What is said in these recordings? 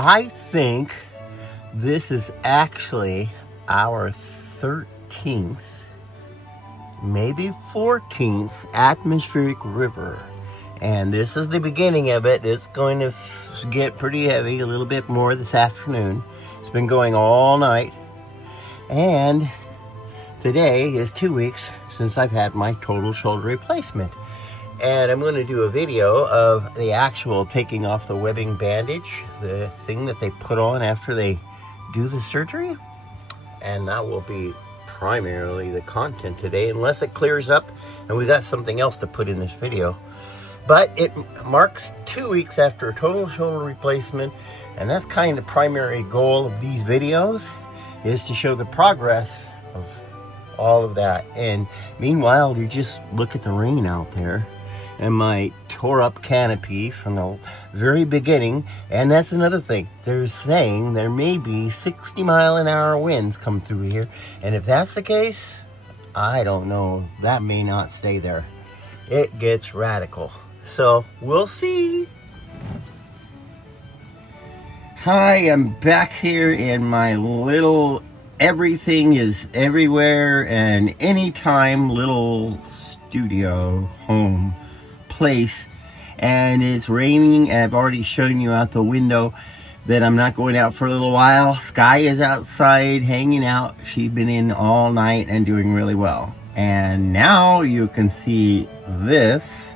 I think this is actually our 13th, maybe 14th atmospheric river. And this is the beginning of it. It's going to get pretty heavy a little bit more this afternoon. It's been going all night. And today is 2 weeks since I've had my total shoulder replacement. And I'm going to do a video of the actual taking off the webbing bandage, the thing that they put on after they do the surgery. And that will be primarily the content today, unless it clears up and we got something else to put in this video. But it marks 2 weeks after a total shoulder replacement, and that's kind of the primary goal of these videos, is to show the progress of all of that. And meanwhile, you just look at the rain out there and my tore up canopy from the very beginning. And that's another thing. They're saying there may be 60-mile-an-hour winds come through here. And if that's the case, I don't know. That may not stay there. It gets radical. So we'll see. Hi, I'm back here in my little everything is everywhere and anytime little studio home place, and it's raining, and I've already shown you out the window that I'm not going out for a little while. Sky is outside hanging out. She's been in all night and doing really well. And now you can see this,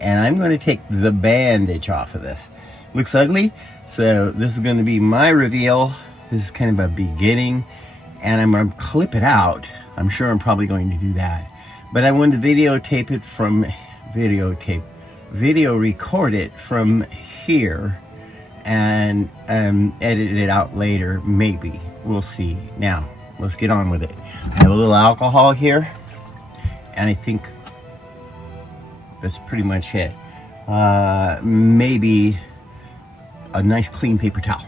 and I'm going to take the bandage off of this. Looks ugly, so this is going to be my reveal. This is kind of a beginning, and I'm going to clip it out. I'm sure I'm probably going to do that, but I wanted to videotape it from video record it from here and edit it out later, maybe. We'll see. Now let's get on with it. I have a little alcohol here, and I think that's pretty much it. Maybe a nice clean paper towel.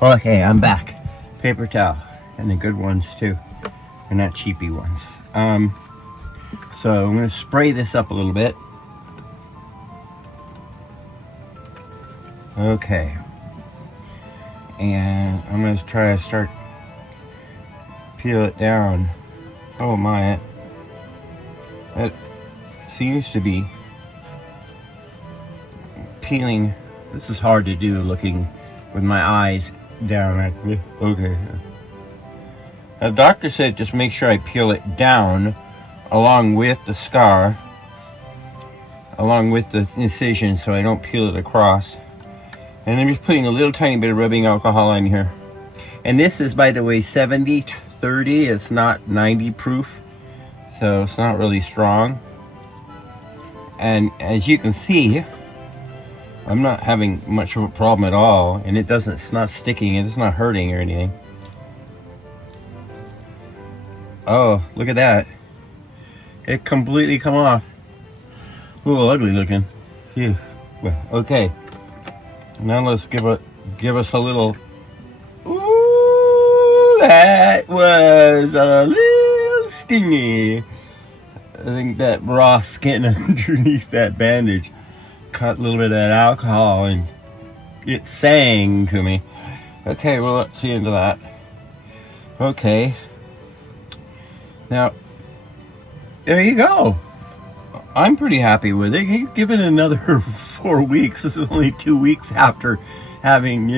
Okay, I'm back. Paper towel, and the good ones too. They're not cheapy ones. So I'm going to spray this up a little bit. Okay. And I'm going to try to start peel it down. Oh my, that seems to be peeling. This is hard to do looking with my eyes down at me. Okay. The doctor said just make sure I peel it down along with the scar, along with the incision, so I don't peel it across. And I'm just putting a little tiny bit of rubbing alcohol on here. And this is, by the way, 70-30. It's not 90 proof, so it's not really strong. And as you can see, I'm not having much of a problem at all, and it's not sticking, it's not hurting or anything. Oh, look at that. It completely come off. A little ugly looking. Phew. Well, okay. Now let's give us a little. Ooh, that was a little stingy. I think that raw skin underneath that bandage cut a little bit of that alcohol and it sang to me. Okay, well, let's see into that. Okay. Now, there you go. I'm pretty happy with it. Give it another 4 weeks. This is only 2 weeks after having,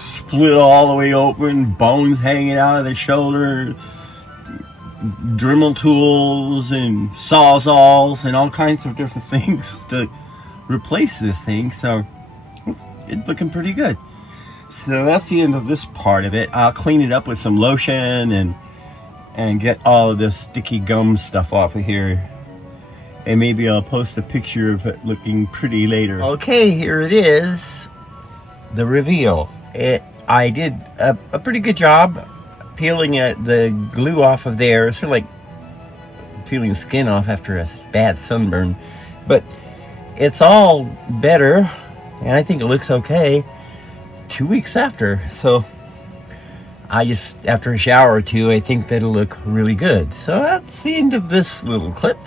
split all the way open, bones hanging out of the shoulder, Dremel tools and sawzalls and all kinds of different things to replace this thing. So it's looking pretty good. So that's the end of this part of it. I'll clean it up with some lotion and get all of this sticky gum stuff off of here, and maybe I'll post a picture of it looking pretty later. Okay, here it is, the reveal. I did a pretty good job peeling the glue off of there. It's sort of like peeling skin off after a bad sunburn, but it's all better, and I think it looks okay 2 weeks after. So I just, after a shower or two, I think that'll look really good. So that's the end of this little clip.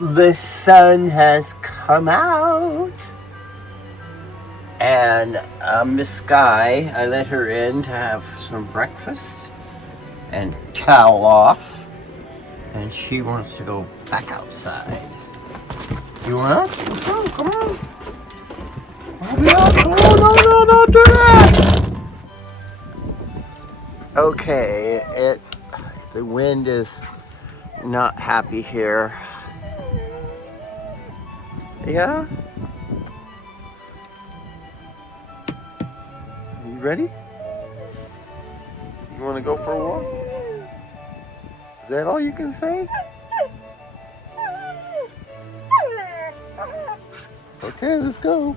the sun has come out. And Miss Sky, I let her in to have some breakfast and towel off. And she wants to go back outside. You want to? Come on. No, don't do that. Okay, the wind is not happy here. Yeah? You ready? You want to go for a walk? Is that all you can say? Okay, let's go.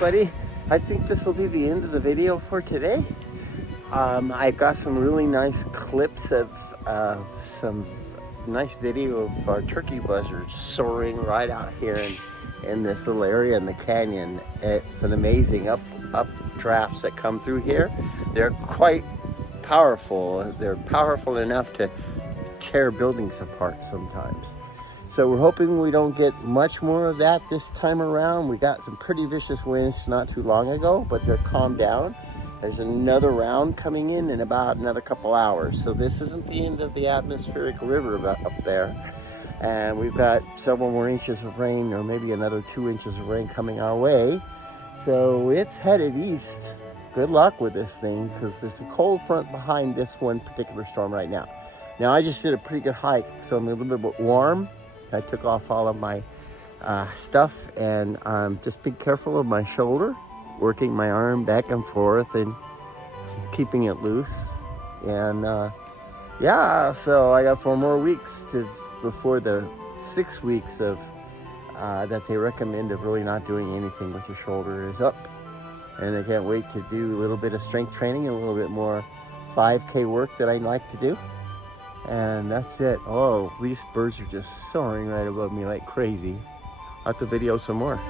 everybody. I think this will be the end of the video for today. I got some really nice clips of some nice video of our turkey buzzards soaring right out here in this little area in the canyon. It's an amazing up drafts that come through here. They're quite powerful. They're powerful enough to tear buildings apart sometimes. So we're hoping we don't get much more of that this time around. We got some pretty vicious winds not too long ago, but they're calmed down. There's another round coming in about another couple hours. So this isn't the end of the atmospheric river up there. And we've got several more inches of rain, or maybe another 2 inches of rain coming our way. So it's headed east. Good luck with this thing, because there's a cold front behind this one particular storm right now. Now I just did a pretty good hike, so I'm a little bit warm. I took off all of my stuff, and just be careful of my shoulder, working my arm back and forth and keeping it loose. And yeah, so I got 4 more weeks before the 6 weeks of that they recommend of really not doing anything with your shoulder is up. And I can't wait to do a little bit of strength training and a little bit more 5K work that I like to do. And that's it. Oh, these birds are just soaring right above me like crazy. I'll have to video some more.